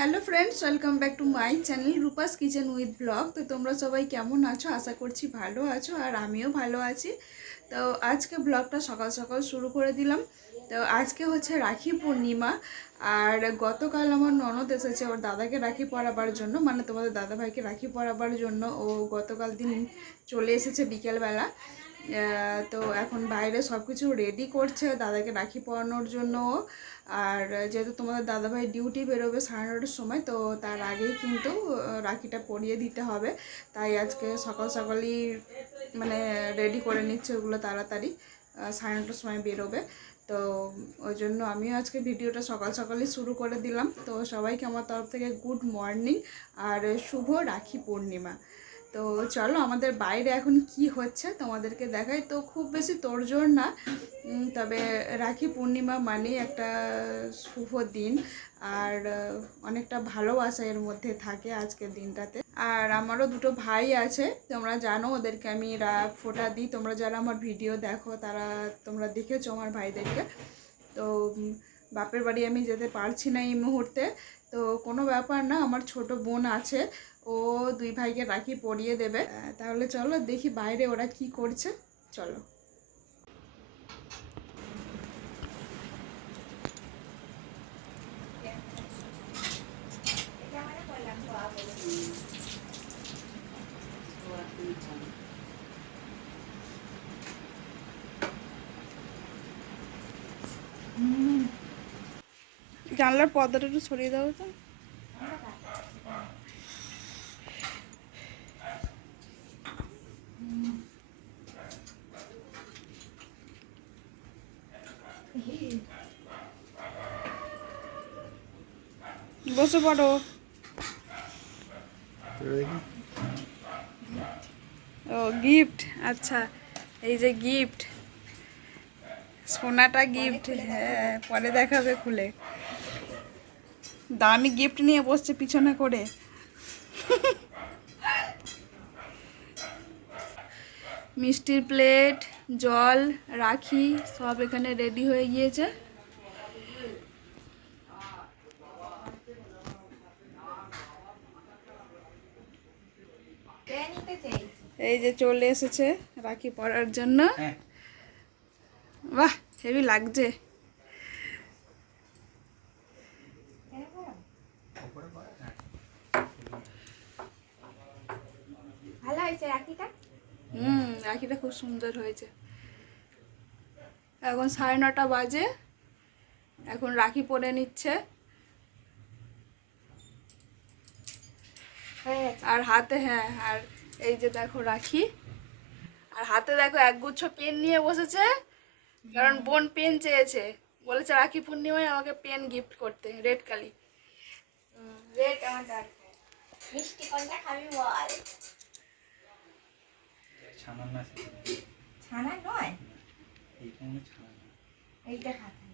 Hello friends, welcome back to my channel Rupa's kitchen with blog. তো তোমরা সবাই কেমন আছো? আশা করছি ভালো আছো আর আমিও ভালো আছি। তো আজকে ব্লগটা সকাল সকাল শুরু করে দিলাম। তো আজকে হচ্ছে রাখি পূর্ণিমা আর গতকাল আমার ননদ এসেছে ওর দাদাকে রাখি পরাবার জন্য। মানে তোমাদের দাদা ভাইকে রাখি পরাবার জন্য ও গতকাল দিন চলে এসেছে বিকেলবেলা। তো এখন বাইরে সব কিছু রেডি করছে দাদাকে রাখি পরানোর জন্য। আর যেহেতু তোমাদের দাদাভাই ডিউটি বেরোবে সাড়ে নটার সময়, তো তার আগেই কিন্তু রাখিটা পরিয়ে দিতে হবে। তাই আজকে সকাল সকালই মানে রেডি করে নিচ্ছে ওগুলো তাড়াতাড়ি সাড়ে নটার সময় বেরোবে। তো ওই জন্য আমিও আজকে ভিডিওটা সকাল সকালই শুরু করে দিলাম। তো সবাইকে আমার তরফ থেকে গুড মর্নিং আর শুভ রাখি পূর্ণিমা। তো চলো আমাদের বাইরে এখন কি হচ্ছে তোমাদেরকে দেখাই। তো খুব বেশি তোড়জোড় না। তবে রাখি পূর্ণিমা মানেই একটা শুভ দিন। আর অনেকটা ভালোবাসা এর মধ্যে থাকে আজকের দিনটাতে। আর আমারও দুটো ভাই আছে, তোমরা জানো ওদেরকে আমি ফোটা দিই। তোমরা যারা আমার ভিডিও দেখো, তারা, তোমরা দেখেছ আমার ভাইদেরকে। তো বাপের বাড়ি আমি যেতে পারছি না এই মুহূর্তে। তো কোনো ব্যাপার না, আমার ছোট বোন আছে, ও দুই ভাইকে রাখি পরিয়ে দেবে। তাহলে চলো দেখি বাইরে ওরা কি করছে। চলো। জানলার পর্দাটা একটু সরিয়ে দাও তো। বসে, পড়ো। ও গিফট আচ্ছা এই যে গিফট সোনাটা গিফট হ্যাঁ পরে দেখাবে খুলে। দামি গিফট নিয়ে বসছে পিছনে করে। মিষ্টির প্লেট জল রাখি সব এখানে রেডি হয়ে গিয়েছে। এই যে চলে এসেছে রাখি পরার জন্য। বাহ হেভি লাগছে ভালো হয়েছে রাখিটা? হুম রাখিটা খুব সুন্দর হয়েছে। এখন সাড়ে নটা বাজে। এখন রাখি পরে নিচ্ছে। হয়ে আর হাতে হ্যাঁ আর এই যে দেখো রাখি। আর হাতে দেখো একগুচ্ছ পেন নিয়ে বসেছে। কারণ বোন পেন চেয়েছে। বলেছে রাখি পূর্ণিমায় আমাকে পেন গিফট করতে রেড কালি। রেড আমার মিষ্টি কোনটা খাবি বল। ছানা না ছানা নয়? এইটা মনে ছানা এইটা খাতে।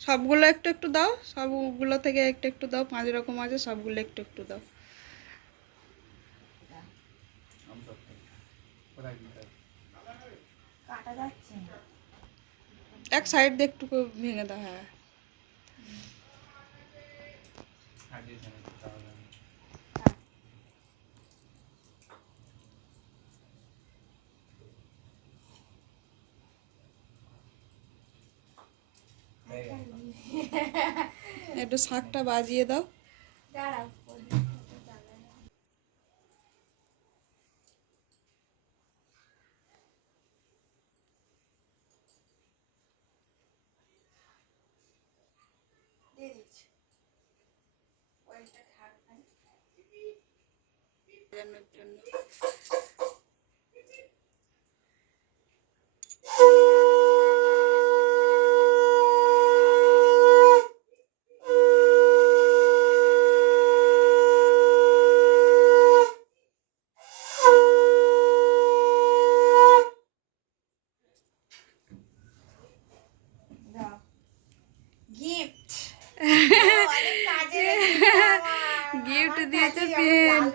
সবগুলো একটু একটু দাও সবগুলো থেকে একটু একটু দাও পাঁচ রকম আছে সবগুলো একটু একটু দাও। এক সাইড দিয়ে একটু ভেঙে দাও হ্যাঁ আগে ছানা দিতে হবে না। হয়ে গেছে। একটু শাকটা বাজিয়ে দাও। জন্য দাও গিফট অনেক কাজে গিফট দিয়েছে পেন্ট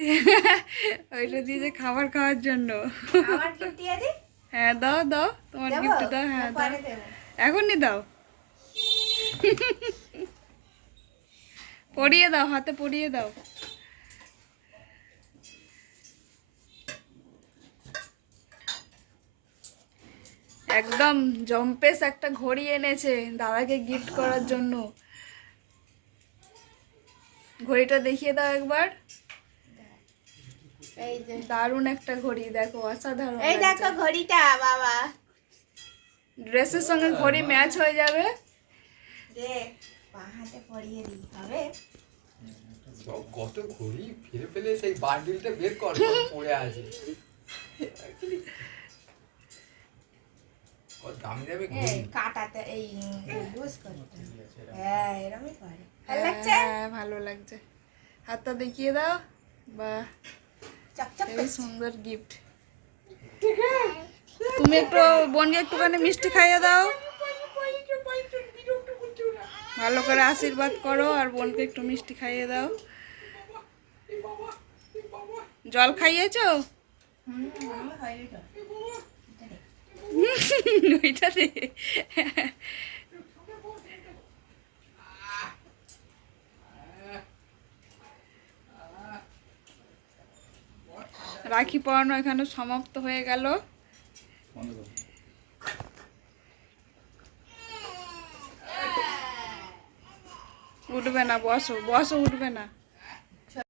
ওইটা দিয়েছে খাবার খাওয়ার জন্য। হ্যাঁ দাও দাও। তোমার গিফট দাও হ্যাঁ দাও। এখনই দাও। পরিয়ে দাও হাতে পরিয়ে দাও। একদম জম্পেস একটা ঘড়ি এনেছে দাদাকে গিফট করার জন্য। ঘড়িটা দেখিয়ে দাও একবার। এই যে। দারুণ একটা ঘড়ি দেখো অসাধারণ এই দেখো ঘড়িটা বাবা। ড্রেসের সঙ্গে ঘড়ি ম্যাচ হয়ে যাবে। হাতে পরিয়ে দিই হবে? সব কত ঘড়ি ফেলে ফেলে সেই বান্ডিলটা বের কর পড়ে আছে। কত দামি দামি ঘড়ি। কাটাতে এই করতে হ্যাঁ এরমই করে ভালো লাগছে হ্যাঁ ভালো লাগছে হাতটা দেখিয়ে দাও। বা সুন্দর গিফট তুমি একটু বোনকে একটুখানি মিষ্টি খাইয়ে দাও। ভালো করে আশীর্বাদ করো আর বোনকে একটু মিষ্টি খাইয়ে দাও। জল খাইয়েছো। ওইটা দে। রাখি পরানো এখানে সমাপ্ত হয়ে গেল। উঠবে না বসো বসো উঠবে না।